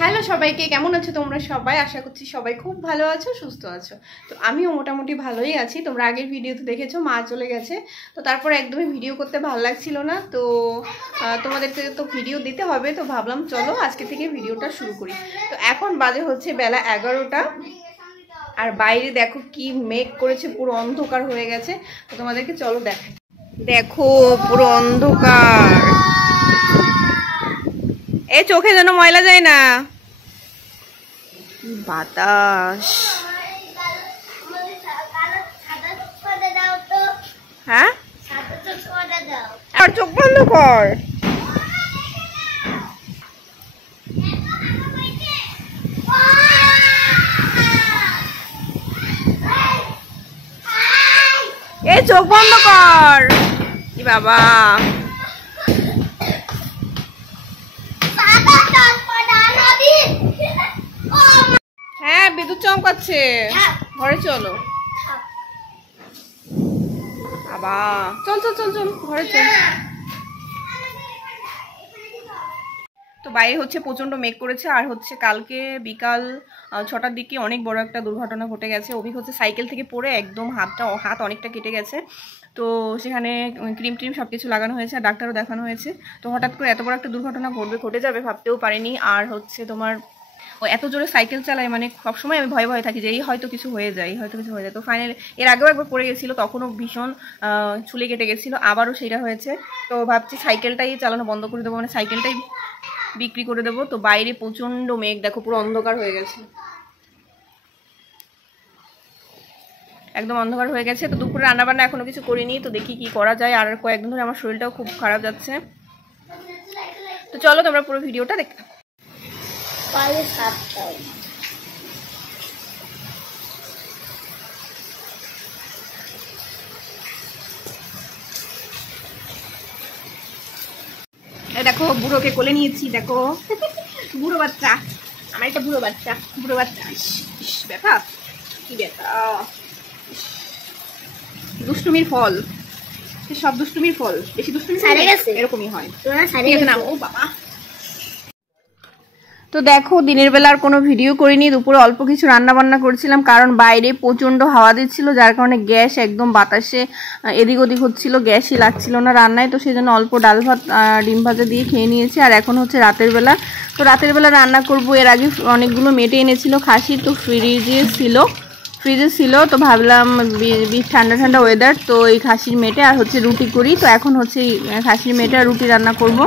Hello সবাইকে, কেমন আছো তোমরা সবাই? আশা করছি সবাই খুব ভালো আছো, সুস্থ আছো। তো আমিও মোটামুটি ভালোই আছি। তোমরা আগের ভিডিওতে দেখেছো মা চলে গেছে, তো তারপর একদমই ভিডিও করতে ভালো লাগছিল না। তো তোমাদেরকে তো ভিডিও দিতে হবে, তো ভাবলাম চলো আজকে থেকে ভিডিওটা শুরু করি। তো এখন বাজে হচ্ছে বেলা 11টা, আর বাইরে দেখো কি মেঘ করেছে, পুরো অন্ধকার হয়ে গেছে। তো তোমাদেরকে চলো দেখাই। দেখো পুরো অন্ধকার, এই চোখে যেন ময়লা যায় না। বাতাস, হ্যাঁ আর চোখ বন্ধ কর। এই চোখ বন্ধ কর। কি বাবা, হ্যাঁ বিদ্যুৎ চমকাচ্ছে, ঘরে চলো। বাবা চল চল চল চল, ঘরে চল। তো বাইরে হচ্ছে প্রচন্ড মেঘ করেছে, আর হচ্ছে কালকে বিকাল 6টার দিকে অনেক বড় একটা দুর্ঘটনা ঘটে গেছে। অভিক হচ্ছে সাইকেল থেকে পড়ে একদম হাত অনেকটা কেটে গেছে। তো সেখানে ক্রিম ট্রিম সব কিছু লাগানো হয়েছে, আর ডাক্তারও দেখানো হয়েছে। তো হঠাৎ করে এত বড় একটা দুর্ঘটনা ঘটে যাবে ভাবতেও পারিনি। আর হচ্ছে তোমার ও এত জোরে সাইকেল চালায়, মানে সবসময় আমি ভয়ে ভয়ে থাকি যে এই হয়তো কিছু হয়ে যায়, তো ফাইনালি এর আগেও একবার পড়ে গেছিলো, তখনও ভীষণ ছুলে কেটে গেছিলো, আবারও সেটা হয়েছে। তো ভাবছি সাইকেলটাই চালানো বন্ধ করে দেবো, মানে সাইকেলটাই বিক্রি করে দেবো। তো বাইরে প্রচন্ড মেঘ, দেখো পুরো অন্ধকার হয়ে গেছে, একদম অন্ধকার হয়ে গেছে। তো দুপুরে রান্নাবান্না এখনো কিছু করিনি, তো দেখি কি করা যায়। আর কয়েকদিন ধরে আমার শরীরটাও খুব খারাপ যাচ্ছে। তো চলো তোমরা পুরো ভিডিওটা দেখতে। দেখো বুড়োকে কোলে নিয়েছি, দেখো বুড়ো বাচ্চা, আমার একটা বুড়ো বাচ্চা ব্যথা, কি ব্যথা, দুষ্টুমির ফল, সব দুষ্টুমির ফল, বেশি দুষ্টুমি এরকমই হয়। ও বাবা। তো দেখো দিনের বেলা আর কোনো ভিডিও করিনি, দুপুরে অল্প কিছু রান্না বান্না করেছিলাম, কারণ বাইরে প্রচণ্ড হাওয়া দিচ্ছিল, যার কারণে গ্যাস একদম বাতাসে এদিক ওদিক হচ্ছিল, গ্যাসই লাগছিল না রান্নায়। তো সেই জন্য অল্প ডাল ভাত ডিম ভাজা দিয়ে খেয়ে নিয়েছি। আর এখন হচ্ছে রাতের বেলা, তো রাতের বেলা রান্না করব। এর আগে অনেকগুলো মেটে এনেছিল খাসির, তো ফ্রিজে ছিল, তো ভাবলাম ঠান্ডা ঠান্ডা ওয়েদার, তো এই খাসির মেটে আর হচ্ছে রুটি করি। তো এখন হচ্ছে খাসির মেটে আর রুটি রান্না করব।